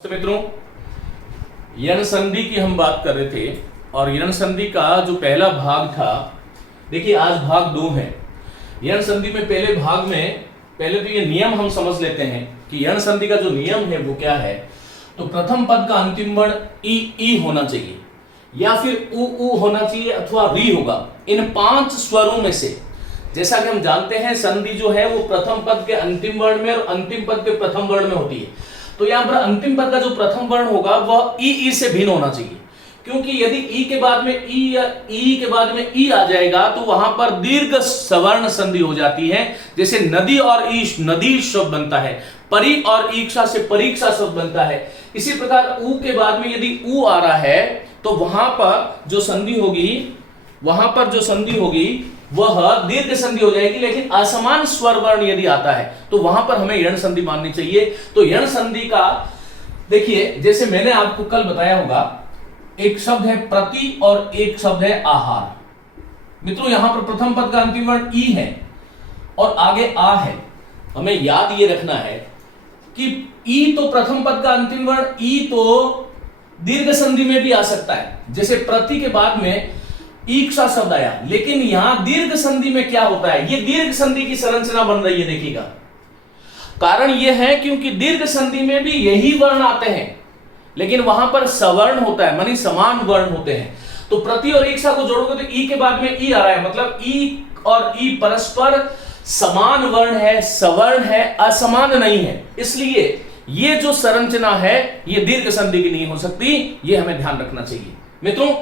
तो मित्रों, यण संधि की हम बात कर रहे थे और यण संधि का जो पहला भाग था, देखिए आज भाग 2 है। यण संधि में पहले भाग में पहले तो ये नियम हम समझ लेते हैं कि यण संधि का जो नियम है वो क्या है। तो प्रथम पद का अंतिम वर्ण ई होना चाहिए या फिर उ होना चाहिए अथवा री होगा। इन 5 स्वरों में से, जैसा कि हम जानते हैं संधि जो है वो प्रथम पद के अंतिम वर्ण में और अंतिम पद के प्रथम वर्ण में होती है। तो यहां पर अंतिम पद का जो प्रथम वर्ण होगा वह ई से भिन्न होना चाहिए, क्योंकि यदि ई के बाद में ई या ई के बाद में ई आ जाएगा तो वहां पर दीर्घ सवर्ण संधि हो जाती है। जैसे नदी और ईश नदी शब्द बनता है, परी और ईक्षा से परीक्षा शब्द बनता है। इसी प्रकार ऊ के बाद में यदि ऊ आ रहा है तो वहां पर जो संधि होगी वह दीर्घ संधि हो जाएगी। लेकिन असमान स्वर वर्ण यदि आता है तो वहां पर हमें यण संधि माननी चाहिए। तो यण संधि का देखिए, जैसे मैंने आपको कल बताया होगा, एक शब्द है प्रति और एक शब्द है आहार। मित्रों, यहां पर प्रथम पद का अंतिम वर्ण ई है और आगे आ है। हमें याद ये रखना है कि ई तो प्रथम पद का अंतिम वर्ण ई तो दीर्घ संधि में भी आ सकता है। जैसे प्रति के बाद में ईक्षा शब्द आया, लेकिन यहां दीर्घ संधि में क्या होता है, ये दीर्घ संधि की संरचना बन रही है। देखिएगा, कारण यह है क्योंकि दीर्घ संधि में भी यही वर्ण आते हैं, लेकिन वहां पर सवर्ण होता है, मानी समान वर्ण होते हैं। तो प्रति और ईक्षा को जोड़ोगे तो ई के बाद में ई आ रहा है, मतलब ई और ई परस्पर समान वर्ण है, सवर्ण है, असमान नहीं है। इसलिए ये जो संरचना है ये दीर्घ संधि की नहीं हो सकती, ये हमें ध्यान रखना चाहिए। मित्रों,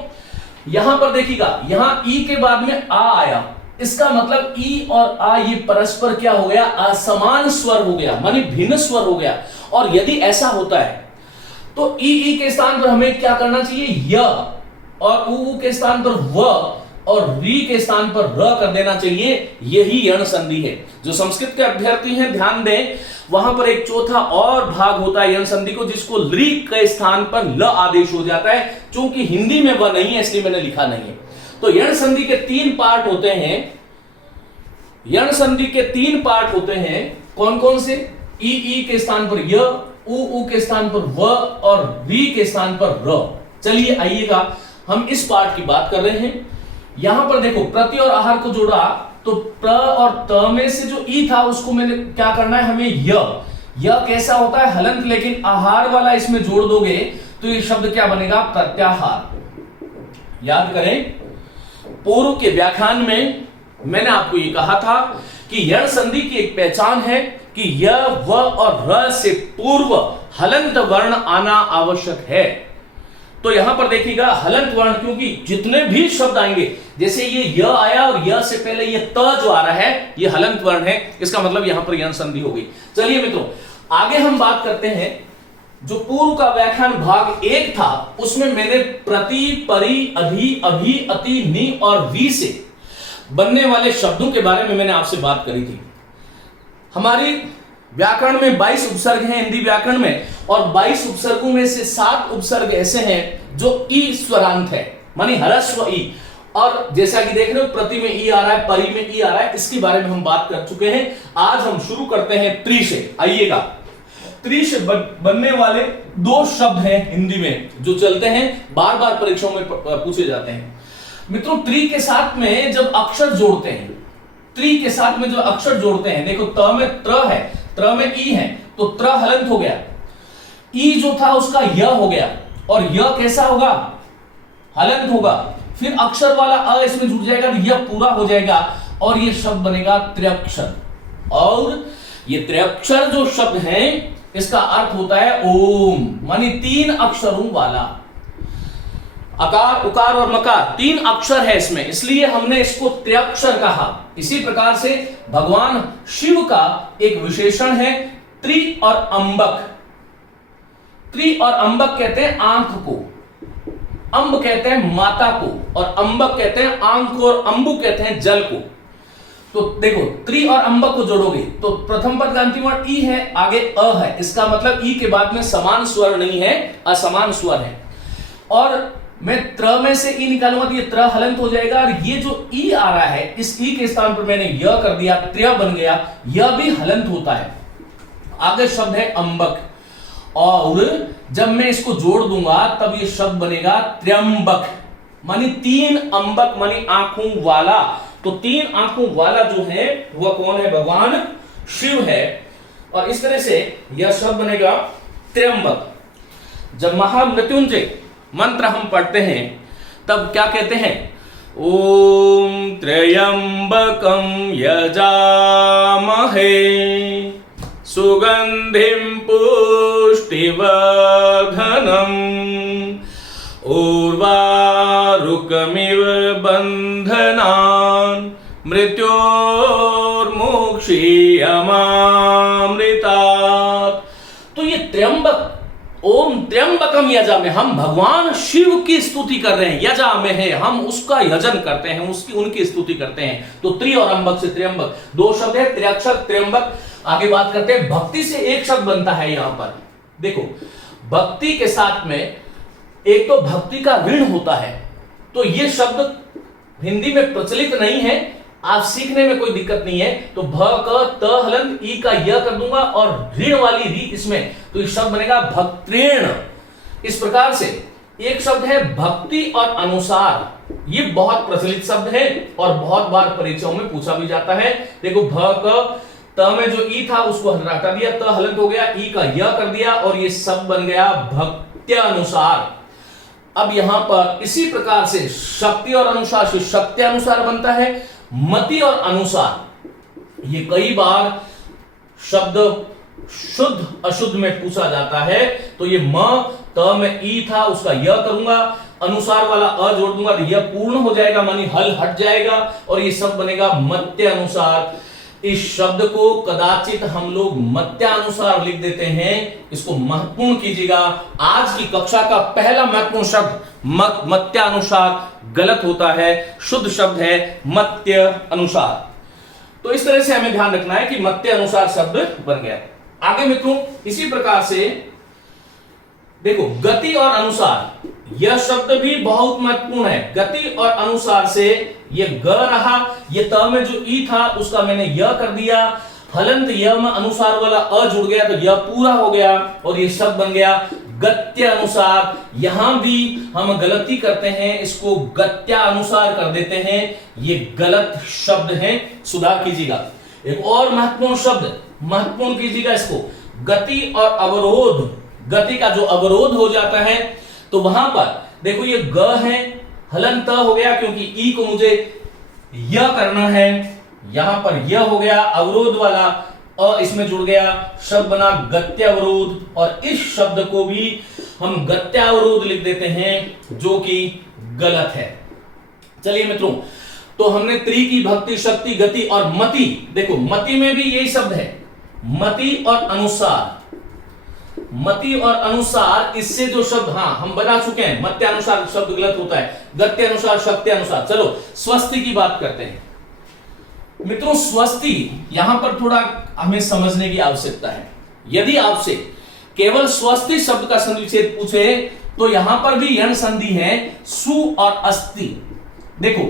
यहां पर देखिएगा, यहां ई के बाद में आ आया, इसका मतलब ई और आ ये परस्पर क्या हो गया, असमान स्वर हो गया, मानी भिन्न स्वर हो गया। और यदि ऐसा होता है तो ई के स्थान पर हमें क्या करना चाहिए, य, और उ के स्थान पर व और री के स्थान पर र कर देना चाहिए। यही यण संधि है। जो संस्कृत के अभ्यर्थी हैं ध्यान दें, वहां पर एक चौथा और भाग होता है यण संधि को, जिसको ली के स्थान पर ल आदेश हो जाता है। चूंकि हिंदी में वह नहीं है इसलिए मैंने लिखा नहीं है। तो यण संधि के 3 पार्ट होते हैं। यण संधि के 3 पार्ट होते हैं। कौन कौन से? ई के स्थान पर य, उ के स्थान पर व और री के स्थान पर र। चलिए आइएगा, हम इस पार्ट की बात कर रहे हैं। यहां पर देखो, प्रति और आहार को जोड़ा तो प्र और त में से जो ई था उसको मैंने क्या करना है, हमें य कैसा होता है, हलंत, लेकिन आहार वाला इसमें जोड़ दोगे तो ये शब्द क्या बनेगा, प्रत्याहार। याद करें, पूर्व के व्याख्यान में मैंने आपको ये कहा था कि यण संधि की एक पहचान है कि य, व और र से पूर्व हलंत वर्ण आना आवश्यक है। तो यहां पर देखिएगा हलंत वर्ण, क्योंकि जितने भी शब्द आएंगे, जैसे ये य आया और य से पहले ये त जो आ रहा है ये हलंत वर्ण है, इसका मतलब यहां पर यण संधि हो गई। चलिए मित्रों, आगे हम बात करते हैं। जो पूर्व का व्याख्यान भाग 1 था उसमें मैंने प्रति, परि, अधि, अभि, अति, नि और वी से बनने वाले शब्दों के बारे में मैंने आपसे बात करी थी। हमारी व्याकरण में 22 उपसर्ग हैं हिंदी व्याकरण में, और 22 उपसर्गों में से 7 उपसर्ग ऐसे हैं जो ई स्वरांत है, मानी ह्रस्व ई। और जैसा कि देख रहे हो, प्रति में ई आ रहा है, परि में ई आ रहा है, इसके बारे में हम बात कर चुके हैं। आज हम शुरू करते हैं त्रि से। आइएगा, त्रि से बनने वाले 2 शब्द हैं हिंदी में जो चलते हैं, बार बार परीक्षाओं में पूछे जाते हैं। मित्रों, त्रि के साथ में जब अक्षर जोड़ते हैं, त्रि के साथ में जो अक्षर जोड़ते हैं, देखो त में त्र है, त्र में ई है, तो त्र हलंत हो गया, ई जो था उसका य हो गया, और य कैसा होगा, हलंत होगा। फिर अक्षर वाला अ इसमें जुड़ जाएगा तो यह पूरा हो जाएगा और ये शब्द बनेगा त्र्यक्षर। और ये त्र्यक्षर जो शब्द है इसका अर्थ होता है ओम, मानी 3 अक्षरों वाला। अकार, उकार और मकार 3 अक्षर है इसमें, इसलिए हमने इसको त्र्यक्षर कहा। इसी प्रकार से भगवान शिव का एक विशेषण है त्रि और अंबक। त्रि और अंबक कहते हैं आंख को, अंब कहते हैं माता को, और अंबक कहते हैं आंख को, और अंबु कहते हैं जल को। तो देखो, त्रि और अंबक को जोड़ोगे तो प्रथम पद का अंतिम वर्ण ई है, आगे अ है, इसका मतलब ई के बाद में समान स्वर नहीं है, असमान स्वर है। और मैं त्र में से ई निकालूंगा तो ये त्र हलंत हो जाएगा, और ये जो ई आ रहा है इस ई के स्थान पर मैंने य कर दिया, त्र्य बन गया, यह भी हलंत होता है। आगे शब्द है अंबक, और जब मैं इसको जोड़ दूंगा तब ये शब्द बनेगा त्र्यंबक, मानी 3 अंबक मानी आंखों वाला। तो 3 आंखों वाला जो है वह कौन है? भगवान शिव है। और इस तरह से यह शब्द बनेगा त्र्यंबक। जब महामृत्युंजय मंत्र हम पढ़ते हैं तब क्या कहते हैं? ओम त्र्यंबकं यजामहे सुगंधिं पुष्टिवर्धनम् उर्वारुकमिव बन्धनान् मृत्योर्मुक्षीयमामृतात्। तो ये त्र्यंबक, ओम त्र्यंबकम यजामहे, हम भगवान शिव की स्तुति कर रहे हैं। यजामहे, हम उसका यजन करते हैं, उनकी स्तुति करते हैं। तो त्रि और अंबक से त्र्यंबक 2 शब्द है, त्र्यक्षर त्र्यंबक। आगे बात करते हैं, भक्ति से एक शब्द बनता है। यहां पर देखो, भक्ति के साथ में एक तो भक्ति का ऋण होता है। तो ये शब्द हिंदी में प्रचलित नहीं है, आप सीखने में कोई दिक्कत नहीं है। तो भ क त हलंत ई का य कर दूंगा और ऋण वाली री इसमें, तो ये शब्द बनेगा भक्तृण। इस प्रकार से एक शब्द है भक्ति और अनुसार। ये बहुत प्रचलित शब्द है और बहुत बार परीक्षाओं में पूछा भी जाता है। देखो, भ क त में जो ई था उसको हटा दिया, त हलंत हो गया, ई का य कर दिया और ये शब्द बन गया भक्त्यानुसार। अब यहां पर इसी प्रकार से शक्ति और अनुसार से शक्त्यानुसार बनता है। मति और अनुसार, ये कई बार शब्द शुद्ध अशुद्ध में पूछा जाता है। तो ये म त में ई था उसका य करूंगा, अनुसार वाला अ जोड़ दूंगा तो यह पूर्ण हो जाएगा, मानी हल हट जाएगा और ये शब्द बनेगा मत्यानुसार। इस शब्द को कदाचित हम लोग मत्यानुसार लिख देते हैं, इसको महत्वपूर्ण कीजिएगा। आज की कक्षा का पहला महत्वपूर्ण शब्द मत्यानुसार गलत होता है, शुद्ध शब्द है मत्य अनुसार। तो इस तरह से हमें ध्यान रखना है कि मत्य अनुसार शब्द बन गया। आगे मित्रों, इसी प्रकार से देखो, गति और अनुसार, यह शब्द भी बहुत महत्वपूर्ण है। गति और अनुसार से ये ग रहा, ये त में जो ई था उसका मैंने य कर दिया, हलंत य में अनुसार वाला अ जुड़ गया तो यह पूरा हो गया और ये शब्द बन गया गत्य अनुसार। यहां भी हम गलती करते हैं, इसको गत्या अनुसार कर देते हैं, ये गलत शब्द है, सुधार कीजिएगा। एक और महत्वपूर्ण शब्द, महत्वपूर्ण कीजिएगा इसको, गति और अवरोध। गति का जो अवरोध हो जाता है तो वहां पर देखो, ये ग है, हलंत हो गया क्योंकि ई को मुझे य करना है, यहां पर यह हो गया अवरोध वाला, अ इसमें जुड़ गया, शब्द बना गत्यावरोध। और इस शब्द को भी हम गत्यावरोध लिख देते हैं जो कि गलत है। चलिए मित्रों, तो हमने त्रि की भक्ति, शक्ति, गति और मति। देखो, मति में भी यही शब्द है, मति और अनुसार। मति और अनुसार, इससे जो शब्द हम बना चुके हैं, मत्यानुसार शब्द गलत होता है, गत्यानुसार, शक्त्यानुसार। चलो स्वस्ति की बात करते हैं। मित्रों, स्वस्ति यहां पर थोड़ा हमें समझने की आवश्यकता है। यदि आपसे केवल स्वस्ति शब्द का संधि विच्छेद पूछे तो यहां पर भी यण संधि है, सु और अस्ति। देखो,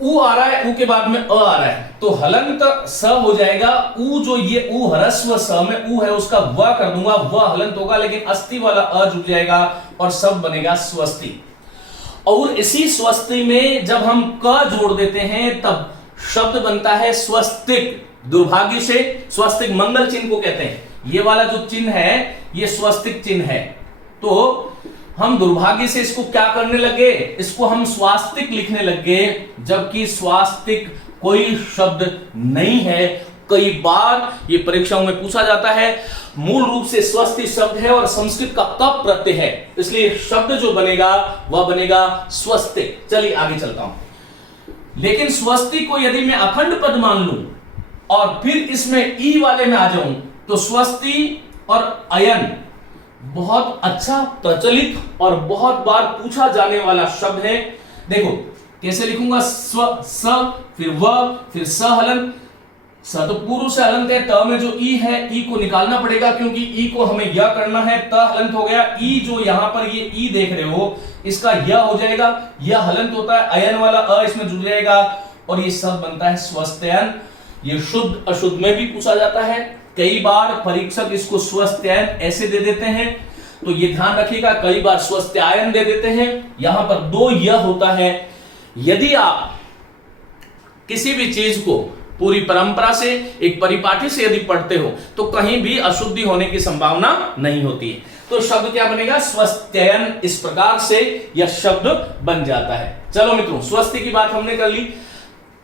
उ आ रहा है, उ के बाद में अ आ रहा है तो हलंत स हो जाएगा। उ जो ये उ ह्रस्व स में उ है उसका व कर दूंगा, व हलंत होगा, लेकिन अस्ति वाला अ जुड़ जाएगा और शब्द बनेगा स्वस्ति। और इसी स्वस्ति में जब हम क जोड़ देते हैं तब शब्द बनता है स्वस्तिक। दुर्भाग्य से स्वस्तिक मंगल चिन्ह को कहते हैं, ये वाला जो चिन्ह है ये स्वस्तिक चिन्ह है। तो हम दुर्भाग्य से इसको क्या करने लगे, इसको हम स्वास्तिक लिखने लगे, जबकि स्वास्तिक कोई शब्द नहीं है। कई बार ये परीक्षाओं में पूछा जाता है। मूल रूप से स्वस्ति शब्द है और संस्कृत का कप प्रत्यय है, इसलिए शब्द जो बनेगा वह बनेगा स्वस्तिक। चलिए आगे चलता हूं। लेकिन स्वस्ति को यदि मैं अखंड पद मान लूं और फिर इसमें ई वाले में आ जाऊं तो स्वस्ति और अयन बहुत अच्छा प्रचलित और बहुत बार पूछा जाने वाला शब्द है। देखो कैसे लिखूंगा, स्व स फिर व फिर स हलंत। स तो पूर्व से हलंत है, त में जो ई है ई को निकालना पड़ेगा क्योंकि ई को हमें य करना है, त हलंत हो गया। ई जो यहां पर ये ई देख रहे हो इसका य हो जाएगा, यह हलंत होता है, अयन वाला अ इसमें जुड़ जाएगा और ये सब बनता है स्वस्त्ययन। ये शुद्ध अशुद्ध में भी पूछा जाता है कई बार परीक्षक इसको स्वस्त्यायन ऐसे दे देते हैं, तो ये ध्यान रखिएगा, कई बार स्वस्त्यायन दे देते हैं। यहां पर दो यह होता है, यदि आप किसी भी चीज को पूरी परंपरा से, एक परिपाटी से यदि पढ़ते हो तो कहीं भी अशुद्धि होने की संभावना नहीं होती है। तो शब्द क्या बनेगा? स्वस्त्ययन। इस प्रकार से यह शब्द बन जाता है। चलो मित्रों, स्वस्ति की बात हमने कर ली,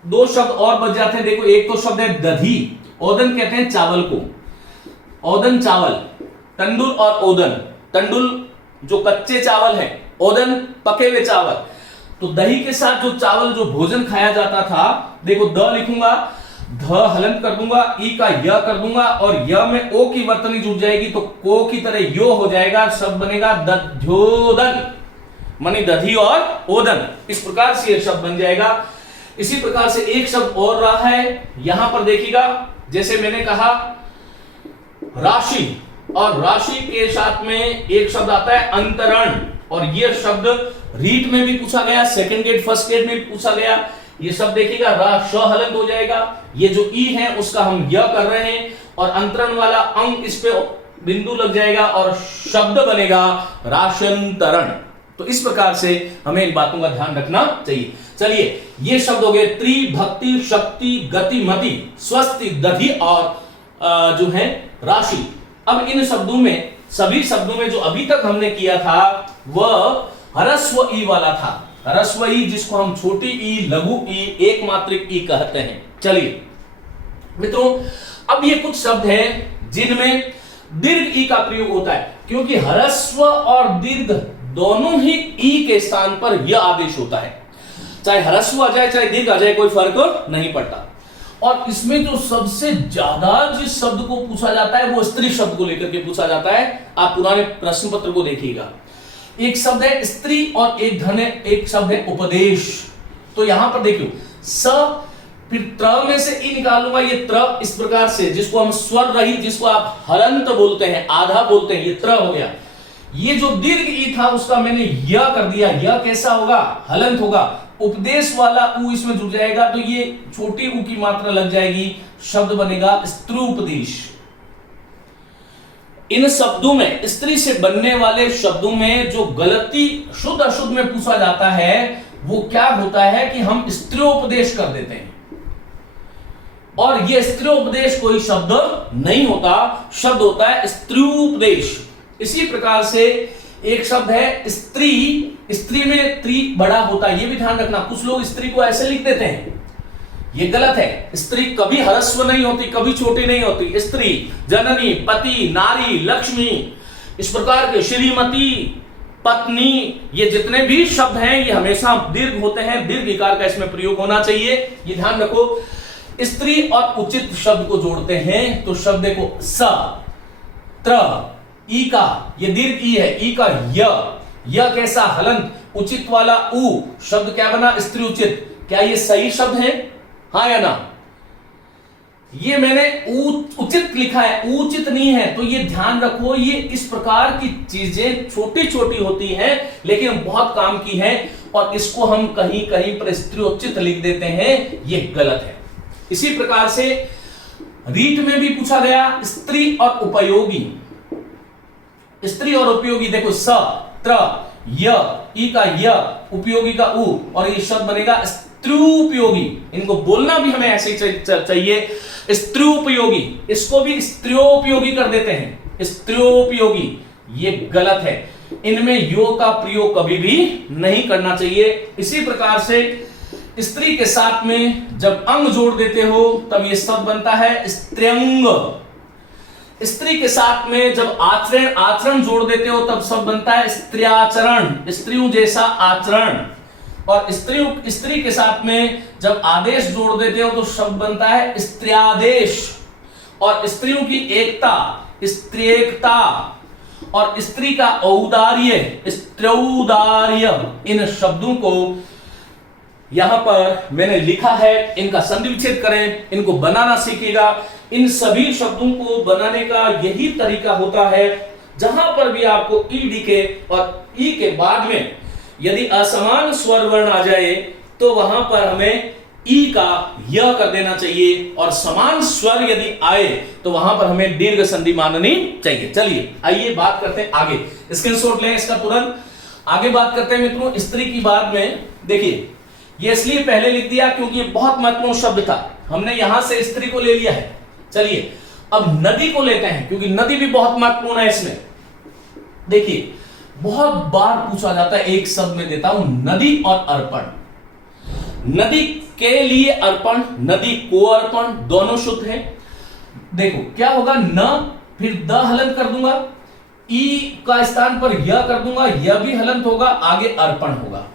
दो शब्द और बच जाते हैं। देखो, एक तो शब्द है दधी, ओदन कहते हैं चावल को, ओदन चावल, तंडुल और ओदन, तंडुल जो कच्चे चावल है, ओदन पके हुए चावल। तो दही के साथ जो चावल, जो भोजन खाया जाता था, देखो द लिखूंगा, ध हलंत कर दूंगा, ई का य कर दूंगा और य में ओ की वर्तनी जुड़ जाएगी तो को की तरह यो हो जाएगा, शब्द बनेगा दध्योदन, मानी दधी और ओदन। इस प्रकार से यह शब्द बन जाएगा। इसी प्रकार से एक शब्द और रहा है, यहां पर देखिएगा, जैसे मैंने कहा राशि, और राशि के साथ में एक शब्द आता है अंतरण, और यह शब्द रीट में भी पूछा गया, सेकंड ग्रेड फर्स्ट ग्रेड में भी पूछा गया। ये शब्द देखिएगा, रा श हलंत हो जाएगा, ये जो ई है उसका हम य कर रहे हैं, और अंतरण वाला अंग इस पे बिंदु लग जाएगा और शब्द बनेगा राशंतरण। तो इस प्रकार से हमें इन बातों का ध्यान रखना चाहिए। चलिए, ये शब्द हो गए त्रिभक्ति, शक्ति, गतिमति, स्वस्ति, दधि और जो है राशि। अब इन शब्दों में, सभी शब्दों में जो अभी तक हमने किया था वह ह्रस्व ई वाला था, ह्रस्व ई, जिसको हम छोटी ई, लघु ई, एक मात्रिक ई कहते हैं। चलिए मित्रों, अब ये कुछ शब्द हैं जिनमें दीर्घ ई का प्रयोग होता है, क्योंकि ह्रस्व और दीर्घ दोनों ही ई के स्थान पर यह आदेश होता है। चाहे ह्रस्व आ जाए चाहे दीर्घ आ जाए, कोई फर्क नहीं पड़ता। और इसमें जो सबसे ज्यादा जिस शब्द को पूछा जाता है वो स्त्री शब्द को लेकर के पूछा जाता है। आप पुराने प्रश्न पत्र को देखिएगा, एक शब्द है स्त्री और एक धन है, एक शब्द है उपदेश। तो यहां पर देखियो, स, फिर त्र में से ई निकालूंगा, ये त्र इस प्रकार से, जिसको हम स्वर रही, जिसको आप हलंत बोलते हैं, आधा बोलते हैं, ये त्र हो गया। ये जो दीर्घ ई था उसका मैंने य कर दिया, यह कैसा होगा? हलंत होगा। उपदेश वाला उ इसमें जुड़ जाएगा तो ये छोटी उ की मात्रा लग जाएगी, शब्द बनेगा स्त्रूपदेश। इन शब्दों में, स्त्री से बनने वाले शब्दों में जो गलती शुद्ध अशुद्ध में पूछा जाता है वो क्या होता है कि हम स्त्रोपदेश कर देते हैं, और ये स्त्रोपदेश कोई शब्द नहीं होता, शब्द होता है स्त्रूपदेश। इसी प्रकार से एक शब्द है स्त्री, स्त्री में त्री बड़ा होता है, ये भी ध्यान रखना। कुछ लोग स्त्री को ऐसे लिख देते हैं, ये गलत है। स्त्री कभी ह्रस्व नहीं होती, कभी छोटी नहीं होती। स्त्री, जननी, पति, नारी, लक्ष्मी, इस प्रकार के, श्रीमती, पत्नी, ये जितने भी शब्द हैं ये हमेशा दीर्घ होते हैं, दीर्घ इकार का इसमें प्रयोग होना चाहिए, ये ध्यान रखो। स्त्री और उचित शब्द को जोड़ते हैं तो शब्द को स, त्र, ई का, ये दीर्घ ई है, ई का य कैसा? हलंत, उचित वाला उ, शब्द क्या बना? स्त्री उचित। क्या ये सही शब्द है? हाँ या ना? ये मैंने उचित लिखा है, उचित नहीं है, तो ये ध्यान रखो। ये इस प्रकार की चीजें छोटी छोटी होती हैं लेकिन बहुत काम की है, और इसको हम कहीं कहीं पर स्त्रीउचित लिख देते हैं, ये गलत है। इसी प्रकार से रीट में भी पूछा गया स्त्री और उपयोगी, स्त्री और उपयोगी। देखो, स, त्र, य, ई का य, उपयोगी का उ, और ये शब्द बनेगा स्त्रूपयोगी। इनको बोलना भी हमें ऐसे ही चाहिए, स्त्रूपयोगी। इसको भी स्त्रोपयोगी कर देते हैं, स्त्रोपयोगी, ये गलत है। इनमें यो का प्रयोग कभी भी नहीं करना चाहिए। इसी प्रकार से स्त्री के साथ में जब अंग जोड़ देते हो तब ये शब्द बनता है स्त्र्यंग। स्त्री के साथ में जब आचरण जोड़ देते हो तब शब्द बनता है स्त्रियाचरण, स्त्रियों जैसा आचरण। और स्त्री के साथ में जब आदेश जोड़ देते हो तो शब्द बनता है स्त्रियादेश। और स्त्रियों की एकता, स्त्रीएकता, और स्त्री का औदार्य, स्त्रौदार्य, इन शब्दों को यहां पर मैंने लिखा है। इनका संधि विच्छेद करें, इनको बनाना सीखिएगा। इन सभी शब्दों को बनाने का यही तरीका होता है, जहां पर भी आपको ई दिखे और ई के बाद में यदि असमान स्वर वर्ण आ जाए तो वहां पर हमें ई का य कर देना चाहिए, और समान स्वर यदि आए तो वहां पर हमें दीर्घ संधि माननी चाहिए। चलिए आइए बात करते हैं आगे, स्क्रीनशॉट लें इसका तुरंत। आगे बात करते हैं मित्रों स्त्री की बात में। देखिए ये इसलिए पहले लिख दिया क्योंकि ये बहुत महत्वपूर्ण शब्द था, हमने यहां से स्त्री को ले लिया है। चलिए अब नदी को लेते हैं क्योंकि नदी भी बहुत महत्वपूर्ण है इसमें। देखिए बहुत बार पूछा जाता है, एक शब्द में देता हूं, नदी और अर्पण। नदी के लिए अर्पण, नदी को अर्पण, दोनों शुद्ध है। देखो क्या होगा, न फिर द हलंत कर दूंगा, ई का स्थान पर य कर दूंगा, यह भी हलंत होगा, आगे अर्पण होगा।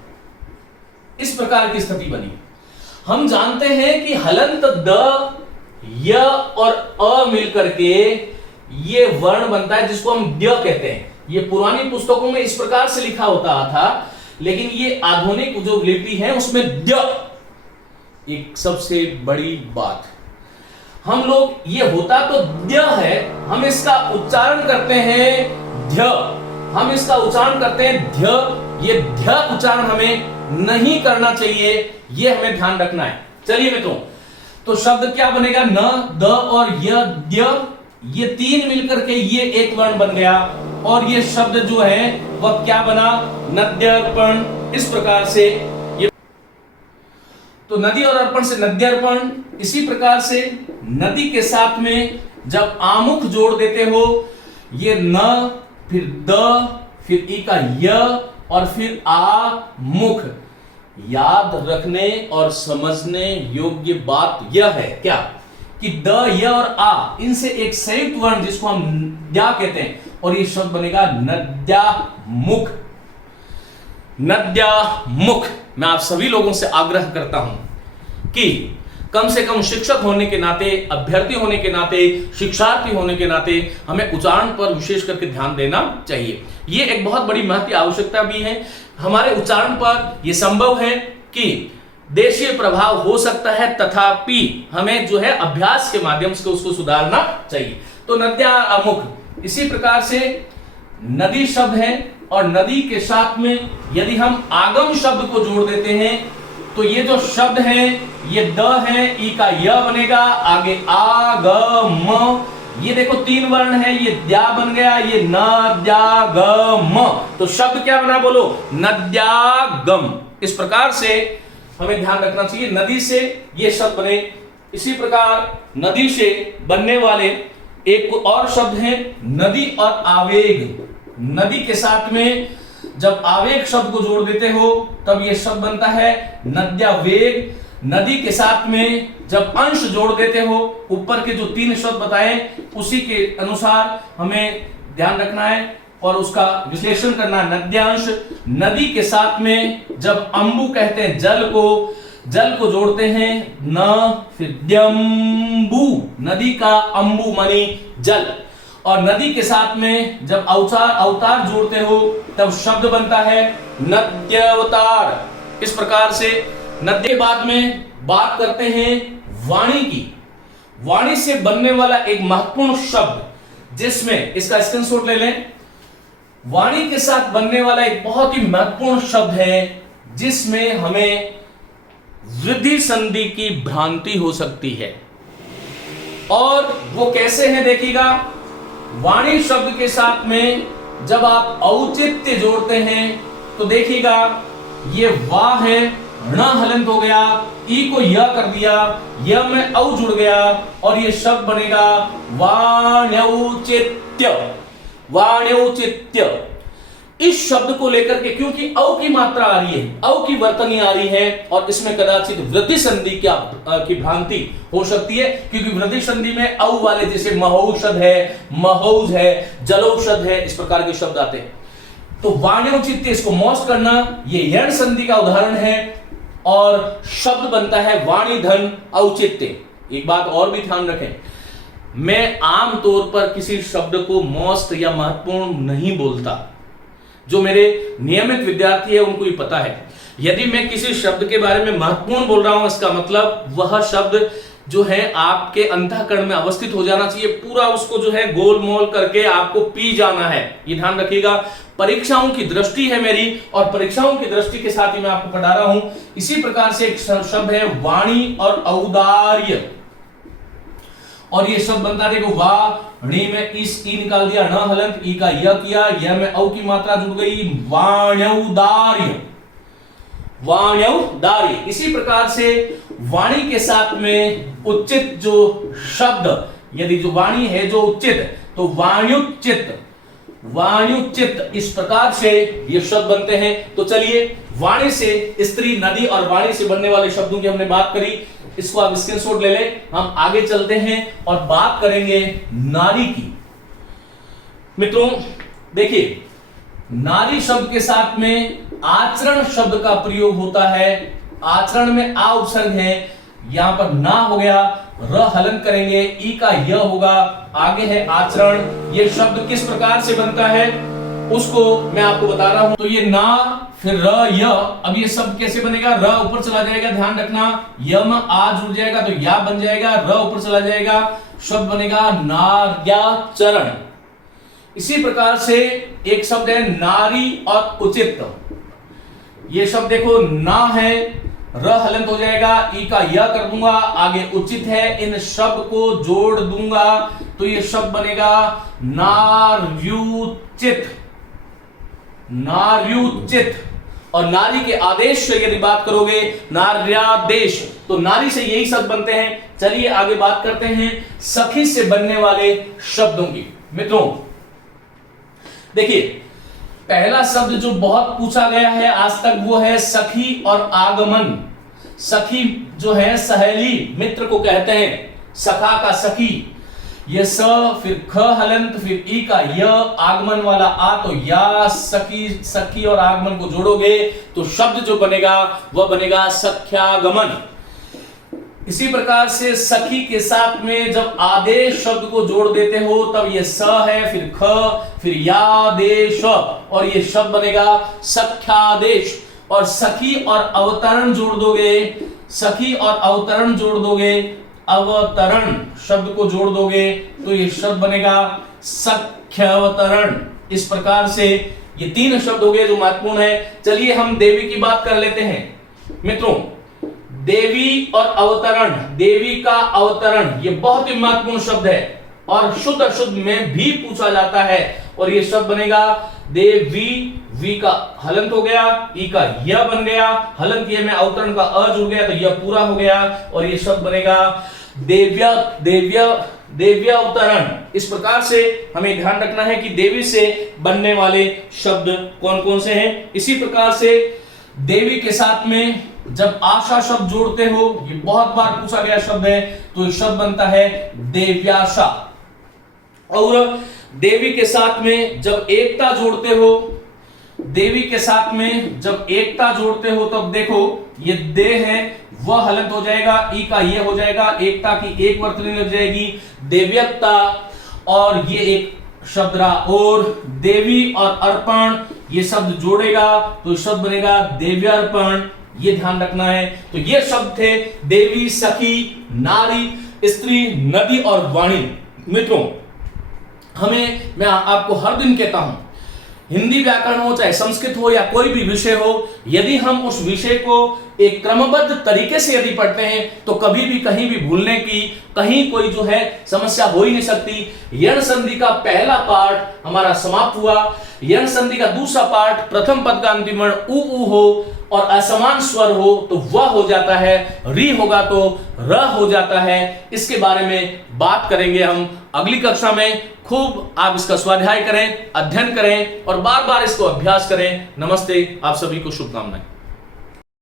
इस प्रकार की स्थिति बनी। हम जानते हैं कि हलंत द, य और अ मिलकर के ये वर्ण बनता है जिसको हम द कहते हैं। ये पुरानी पुस्तकों में इस प्रकार से लिखा होता था, लेकिन ये आधुनिक जो लिपि है उसमें द। एक सबसे बड़ी बात, हम लोग ये होता तो द है, हम इसका उच्चारण करते हैं ध्य, हम इसका उच्चारण करते हैं ध्य। ये ध्य उच्चारण हमें नहीं करना चाहिए, ये हमें ध्यान रखना है। चलिए मित्रों, तो शब्द क्या बनेगा, न, द और य, द्य, ये तीन मिलकर के ये एक वर्ण बन गया, और ये शब्द जो है वह क्या बना, नद्यर्पण। इस प्रकार से ये, तो नदी और अर्पण से नद्यर्पण। इसी प्रकार से नदी के साथ में जब आमुख जोड़ देते हो, ये न, फिर द, फिर ई का य और फिर आ मुख। याद रखने और समझने योग्य बात यह है क्या कि द, य और आ, इनसे एक संयुक्त वर्ण जिसको हम द्या कहते हैं, और ये शब्द बनेगा नद्यामुख। नद्यामुख। मैं आप सभी लोगों से आग्रह करता हूं कि कम से कम शिक्षक होने के नाते, अभ्यर्थी होने के नाते, शिक्षार्थी होने के नाते हमें उच्चारण पर विशेष करके ध्यान देना चाहिए। ये एक बहुत बड़ी महत्व आवश्यकता भी है। हमारे उच्चारण पर यह संभव है कि देशीय प्रभाव हो सकता है, तथापि हमें जो है अभ्यास के माध्यम से उसको सुधारना चाहिए। तो नद्यामुख। इसी प्रकार से नदी शब्द है, और नदी के साथ में यदि हम आगम शब्द को जोड़ देते हैं तो ये जो शब्द है ये द है, ई का य बनेगा, आगे आगम। ये देखो तीन वर्ण है, ये द्या बन गया, ये नद्यागम। तो शब्द क्या बना, बोलो, नद्यागम। इस प्रकार से हमें ध्यान रखना चाहिए, नदी से ये शब्द बने। इसी प्रकार नदी से बनने वाले एक और शब्द है नदी और आवेग। नदी के साथ में जब आवेग शब्द को जोड़ देते हो तब यह शब्द बनता है नद्यावेग। नदी के साथ में जब अंश जोड़ देते हो, ऊपर के जो तीन शब्द बताए उसी के अनुसार हमें ध्यान रखना है और उसका विश्लेषण करना है। नद्यांश। नदी के साथ में जब अंबु कहते हैं, जल को जोड़ते हैं, न फिर द्यंबु, नदी का अंबु मानी जल। और नदी के साथ में जब अवतार जोड़ते हो तब शब्द बनता है नद्यावतार। इस प्रकार से नदी के बाद में बात करते हैं वाणी की। वाणी से बनने वाला एक महत्वपूर्ण शब्द, जिसमें इसका स्क्रीनशॉट ले लें। वाणी के साथ बनने वाला एक बहुत ही महत्वपूर्ण शब्द है जिसमें हमें वृद्धि संधि की भ्रांति हो सकती है। और वो कैसे है देखिएगा, वाणी शब्द के साथ में जब आप औचित्य जोड़ते हैं तो देखिएगा ये वाह है, ण हलंत हो गया, ई को य कर दिया, य में औ जुड़ गया और ये शब्द बनेगा वाण्यौचित्य। वाण्यौचित्य। इस शब्द को लेकर के, क्योंकि औ की मात्रा आ रही है, औ की वर्तनी आ रही है और इसमें कदाचित वृद्धि संधि की भ्रांति हो सकती है, क्योंकि वृद्धि संधि में औ वाले जैसे महौषध है, महौज है, जलौषध है, इस प्रकार के शब्द आते हैं। तो वाण्यौचित्य, इसको मौस करना, ये यण संधि का उदाहरण है और शब्द बनता है वाणी धन औचित्य। एक बात और भी ध्यान रखें, मैं आम तौर पर किसी शब्द को मौस्त या महत्वपूर्ण नहीं बोलता। जो मेरे नियमित विद्यार्थी है उनको ही पता है। यदि मैं किसी शब्द के बारे में महत्वपूर्ण बोल रहा हूं, इसका मतलब वह शब्द जो है आपके अंतःकरण में अवस्थित हो जाना चाहिए, पूरा उसको जो है गोल मोल करके आपको पी जाना है, ये ध्यान रखिएगा। परीक्षाओं की दृष्टि है मेरी, और परीक्षाओं की दृष्टि के साथ ही मैं आपको पढ़ा रहा हूं। इसी प्रकार से एक शब्द है वाणी और औदार्य, और ये शब्द बनता है, देखो वाणी में इस ई निकाल दिया, न हलंत ई का य किया, य में औ की मात्रा जुड़ गई, वाण्यौदार्य, वाण्यौदार्य। इसी प्रकार से वाणी के साथ में उच्चित जो शब्द, यदि जो वाणी है जो उच्चित, तो वाण्युच्चित, वाण्युच्चित, इस प्रकार से ये शब्द बनते हैं। तो चलिए, वाणी से स्त्री, नदी और वाणी से बनने वाले शब्दों की हमने बात करी, इसको आप स्क्रीनशॉट ले लें। हम आगे चलते हैं और बात करेंगे नारी की। मित्रों देखिए, नारी शब्द के साथ में आचरण शब्द का प्रयोग होता है। आचरण में आ उपसर्ग है, यहां पर ना हो गया, र हलन करेंगे, ई का य होगा, आगे है आचरण। ये शब्द किस प्रकार से बनता है उसको मैं आपको बता रहा हूं। तो ये ना, फिर र य, अब ये शब्द कैसे बनेगा, र ऊपर चला जाएगा, ध्यान रखना, य में आ जुड़ जाएगा तो या बन जाएगा, र ऊपर चला जाएगा, शब्द बनेगा नार्याचरण। इसी प्रकार से एक शब्द है नारी और उचित। ये शब्द देखो, ना है, र हलंत हो जाएगा, ई का य कर दूंगा, आगे उचित है, इन शब्द को जोड़ दूंगा तो ये शब्द बनेगा नार्युचित, नार्युचित। और नारी के आदेश से यदि बात करोगे, नार्यादेश, तो नारी से यही शब्द बनते हैं। चलिए आगे बात करते हैं सखी से बनने वाले शब्दों की। मित्रों देखिए, पहला शब्द जो बहुत पूछा गया है आज तक वो है सखी और आगमन। सखी जो है सहेली, मित्र को कहते हैं, सखा का सखी, ये स, फिर ख हलंत, फिर ई का य, आगमन वाला आ, तो या सखी, सखी और आगमन को जोड़ोगे तो शब्द जो बनेगा वह बनेगा सख्यागमन। इसी प्रकार से सखी के साथ में जब आदेश शब्द को जोड़ देते हो तब ये स है, फिर ख, फिर यादेश, और ये शब्द बनेगा सख्यादेश। और सखी और अवतरण जोड़ दोगे, सखी और अवतरण जोड़ दोगे, अवतरण शब्द को जोड़ दोगे तो ये शब्द बनेगा सख्यावतरण। इस प्रकार से ये तीन शब्द हो गए जो महत्वपूर्ण है। चलिए हम देवी की बात कर लेते हैं। मित्रों देवी और अवतरण, देवी का अवतरण, ये बहुत ही महत्वपूर्ण शब्द है और शुद्ध अशुद्ध में भी पूछा जाता है। और ये शब्द बनेगा देवी, वी का हलंत हो गया, ई का य बन गया, हलंत ये में अवतरण का अ जुड़ गया तो यह पूरा हो गया, और ये शब्द बनेगा देव्य, देव्य, देव्य अवतरण। इस प्रकार से हमें ध्यान रखना है कि देवी से बनने वाले शब्द कौन कौन से हैं। इसी प्रकार से देवी के साथ में जब आशा शब्द जोड़ते हो, ये बहुत बार पूछा गया शब्द है, तो ये शब्द बनता है देव्याशा। और देवी के साथ में जब एकता जोड़ते हो, देवी के साथ में जब एकता जोड़ते हो तब देखो ये दे है, वह हलंत हो जाएगा, ई का ये हो जाएगा, एकता की एक वर्तनी लग जाएगी, देव्यता, और ये एक शब्द रहा, और देवी और अर्पण ये शब्द जोड़ेगा तो शब्द बनेगा देव्यार्पण। ये ध्यान रखना है। तो ये शब्द थे देवी, सखी, नारी, स्त्री, नदी और वाणी। मित्रों मैं आपको हर दिन कहता हूं, हिंदी व्याकरण हो चाहे संस्कृत हो या कोई भी विषय हो, यदि हम उस विषय को एक क्रमबद्ध तरीके से यदि पढ़ते हैं तो कभी भी कहीं भी भूलने की कहीं कोई जो है समस्या हो ही नहीं सकती। यण संधि का पहला पार्ट हमारा समाप्त हुआ। यण संधि का दूसरा पार्ट, प्रथम पद का अंतिम वर्ण उ हो और असमान स्वर हो तो वह हो जाता है, री होगा तो र हो जाता है। इसके बारे में बात करेंगे हम अगली कक्षा में। खूब आप इसका स्वाध्याय करें, अध्ययन करें और बार बार इसको अभ्यास करें। नमस्ते, आप सभी को शुभकामनाएं।